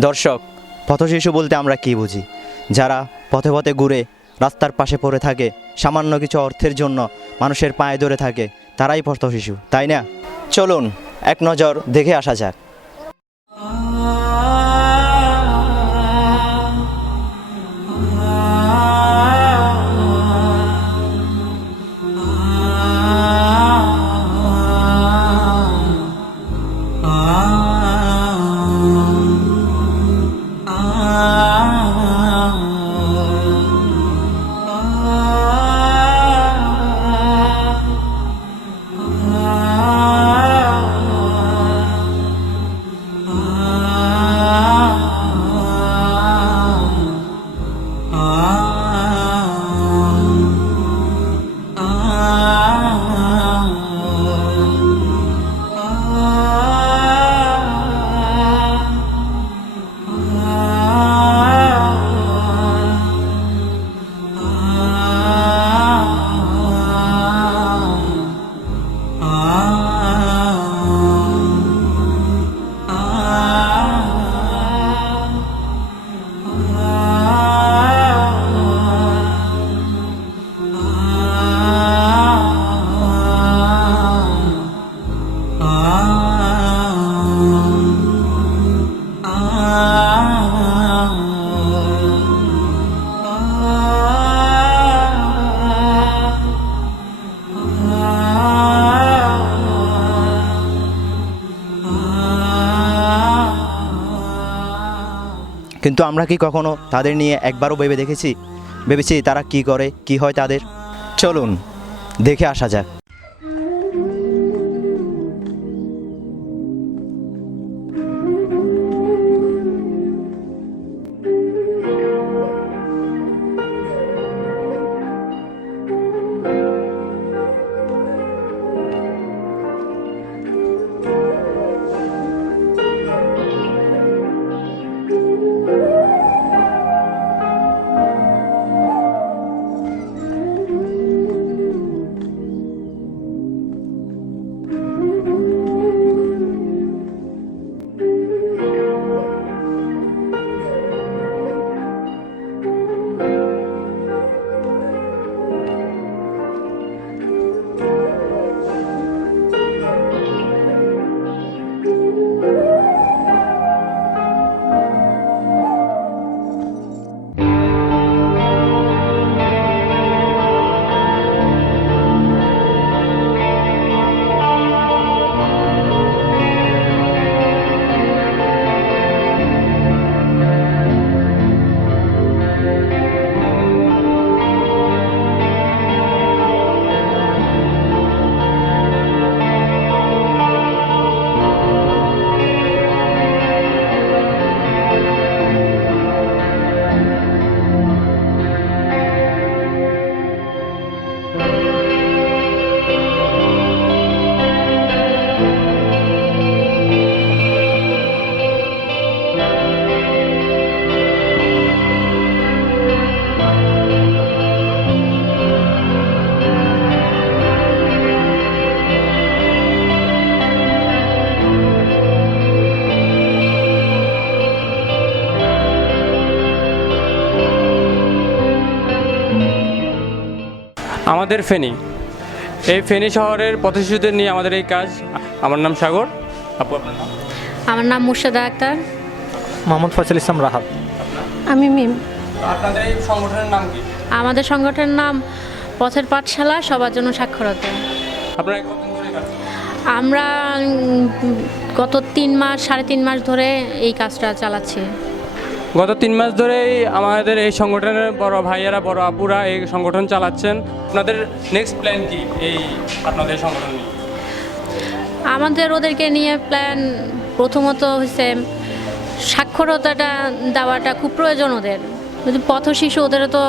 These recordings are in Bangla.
দর্শক, পথশিশু বলতে আমরা কি বুঝি? যারা পথে পথে ঘুরে রাস্তার পাশে পড়ে থাকে, সামান্য কিছু অর্থের জন্য মানুষের পায়ে ধরে থাকে, তারাই পথশিশু, তাই না? চলুন, এক নজর দেখে আসা যাক। কিন্তু আমরা কি কখনো তাদের নিয়ে একবারও ভেবে দেখেছি? ভেবেছি তারা কি করে, কি হয় তাদের? চলুন, দেখে আসা যাক। আমাদের ফেনী। এই ফেনী শহরের পথশিশুদের নিয়ে আমাদের এই কাজ। আমার নাম সাগর। আপু আমার নাম মুর্শিদা আক্তার। মোহাম্মদ ফয়সাল ইসলাম রাহাত। আমি মিম। আপনাদের এই সংগঠনের নাম কি? আমাদের সংগঠনের নাম পথের পাঠশালা সবার জন্য সাক্ষরতা। আপনারা কতদিন ধরে কাজ আমরা গত তিন মাস সাড়ে তিন মাস ধরে এই কাজটা চালাচ্ছি। গত তিন মাস ধরেই আমাদের এই সংগঠনের বড় ভাইয়েরা, বড় আপুরা এই সংগঠন চালাচ্ছেন। আপনাদের নেক্সট প্ল্যান কি এই আপনাদের সংগঠন আমাদের ওদেরকে নিয়ে প্ল্যান প্রথমত হচ্ছে সাক্ষরতাটা দেওয়াটা খুব প্রয়োজন ওদের। যদি পথ শিশু, ওদের তো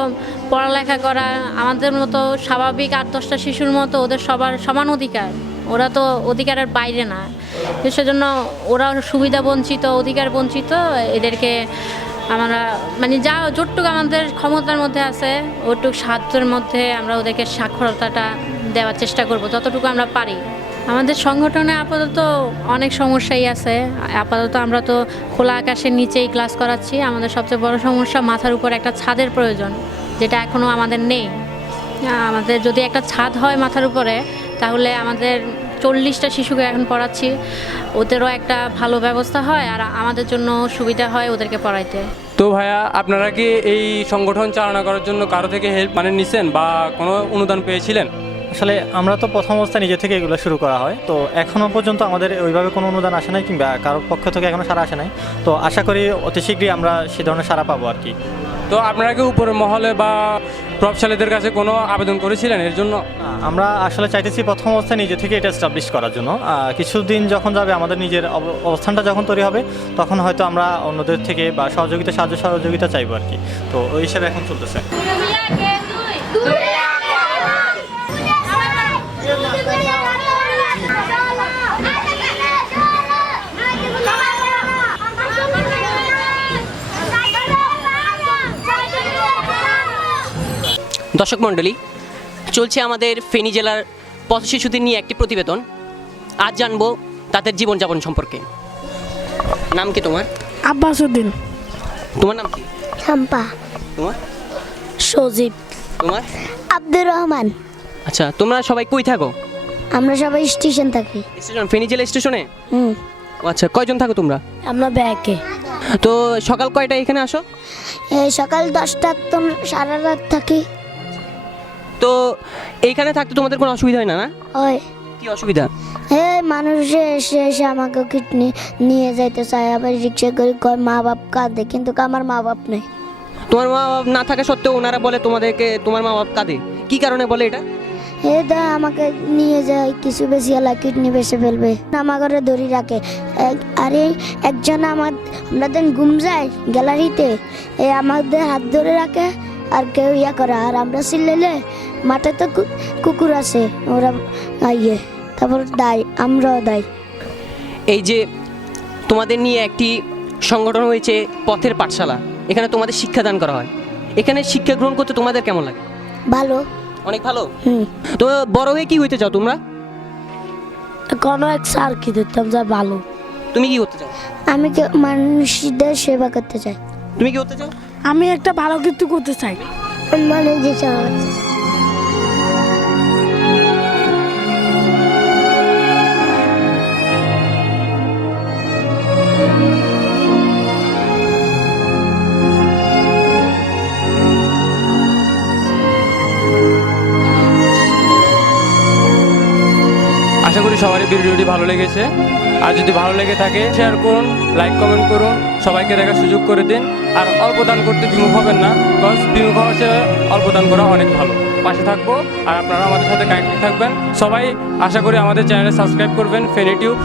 পড়ালেখা করা আমাদের মতো স্বাভাবিক আট দশটা শিশুর মতো ওদের সবার সমান অধিকার। ওরা তো অধিকারের বাইরে না। সেজন্য ওরা সুবিধা বঞ্চিত, অধিকার বঞ্চিত, এদেরকে আমরা মানে যা যতটুকু আমাদের ক্ষমতার মধ্যে আছে, ওটুক সাহায্যের মধ্যে আমরা ওদেরকে সাক্ষরতাটা দেওয়ার চেষ্টা করব, যতটুকু আমরা পারি। আমাদের সংগঠনে আপাতত অনেক সমস্যাই আছে। আপাতত আমরা তো খোলা আকাশের নিচেই ক্লাস করাচ্ছি। আমাদের সবচেয়ে বড় সমস্যা মাথার উপর একটা ছাদের প্রয়োজন, যেটা এখনও আমাদের নেই। আমাদের যদি একটা ছাদ হয় মাথার উপরে তাহলে আমাদের চল্লিশটা শিশুকে এখন পড়াচ্ছি। ওদেরও একটা ভালো ব্যবস্থা হয় আর আমাদের জন্য সুবিধা হয় ওদেরকে পড়াইতে। তো ভাইয়া আপনারা কি এই সংগঠন চালনা করার জন্য কারও থেকে হেল্প মানে নিছেন বা কোনো অনুদান পেয়েছিলেন? আসলে আমরা তো প্রথম অবস্থায় নিজে থেকে এগুলো শুরু করা হয়। তো এখনও পর্যন্ত আমাদের ওইভাবে কোনো অনুদান আসে নাই কিংবা কারোর পক্ষ থেকে এখনও সারা আসে নাই। তো আশা করি অতি শীঘ্রই আমরা সে ধরনের সারা পাবো আর কি। তো আপনারা কি উপরের মহলে বা প্রভাবশালীদের কাছে কোনো আবেদন করেছিলেন এর জন্য? আমরা আসলে চাইতেছি প্রথম অবস্থায় নিজে থেকে এটা এস্টাবলিশ করার জন্য। কিছু কিছুদিন যখন যাবে আমাদের নিজের অব- অবস্থানটা যখন তৈরি হবে তখন হয়তো আমরা অন্যদের থেকে বা সহযোগিতা সাহায্য সহযোগিতা চাইব আর কি। তো ওই হিসাবে এখন চলতেছে। দর্শক মণ্ডলী চলছে আমাদের ফেনী জেলার পথ শিশুদের নিয়ে একটি প্রতিবেদন। আজ জানব তাদের জীবনযাপন সম্পর্কে। নাম কি তোমার? আব্বাস উদ্দিন তোমার নাম কি? শাম্পা তোমার? সজীব। তোমার? আব্দুর রহমান। আচ্ছা তোমরা সবাই কই থাকো? আমরা সবাই স্টেশন থাকি। স্টেশন ফেনী জেলা স্টেশনে? হুম। ও আচ্ছা কয়জন থাকো তোমরা? আমরা ব্যাকে। তো সকাল কয়টায় এখানে আসো? এই সকাল দশটা তো সারা রাত থাকি। তো এইখানে থাকতে তোমাদের কোনো অসুবিধা হয় না না? ওই কি অসুবিধা? হে মানুষ এসে এসে আমাকে কিডনি নিয়ে যাইতে চায় আবার রিক্সা করে কয় মা বাপ কাঁদে। কিন্তু আমার মা বাপ নেই। তোমার মা বাপ না থাকা সত্ত্বেও ওনারা বলে তোমাদেরকে তোমার মা বাপ কাঁদে। কি কারণে বলে এটা? এ দা আমাকে নিয়ে যায় কিছু বেশি এলা কিডনি বেসে ফেলবে। আমার ঘরে দড়ি রাখে। আরে একজন আমার আমাদের ঘুম যায় গ্যালারিতে। এ আমাদের হাত ধরে রাখে। আর কেউ ইয়া করে। আর আমরা সিলেলে মাঠে তো কুকুর আছে ওরা ইয়ে তারপর দায় আমরাও দায়। এই যে তোমাদের নিয়ে একটি সংগঠন হয়েছে পথের পাঠশালা এখানে তোমাদের শিক্ষাদান করা হয়। এখানে শিক্ষা গ্রহণ করতে তোমাদের কেমন লাগে? ভালো। অনেক ভালো? তো বড় হয়ে কি হইতে চাও তোমরা? কোনো এক স্যার কি দিতাম যা ভালো। তুমি কি করতে চাও? আমি কে- মানুষদের সেবা করতে চাই। তুমি কি করতে চাও? আমি একটা ভালো কিছু করতে চাই। মানে যে আশা করি সবারই ভিডিওটি ভালো লেগেছে। আর যদি ভালো লেগে থাকে শেয়ার করুন লাইক কমেন্ট করুন। সবাইকে দেখার সুযোগ করে দিন। আর অল্প দান করতে বিমুখ হবেন না বিমুখ হওয়ার চেয়ে অল্প দান করা অনেক ভালো। পাশে থাকব, আর আপনারা আমাদের সাথে কানেক্টেড থাকবেন। সবাই আশা করি আমাদের চ্যানেলে সাবস্ক্রাইব করবেন। ফেনি টিউব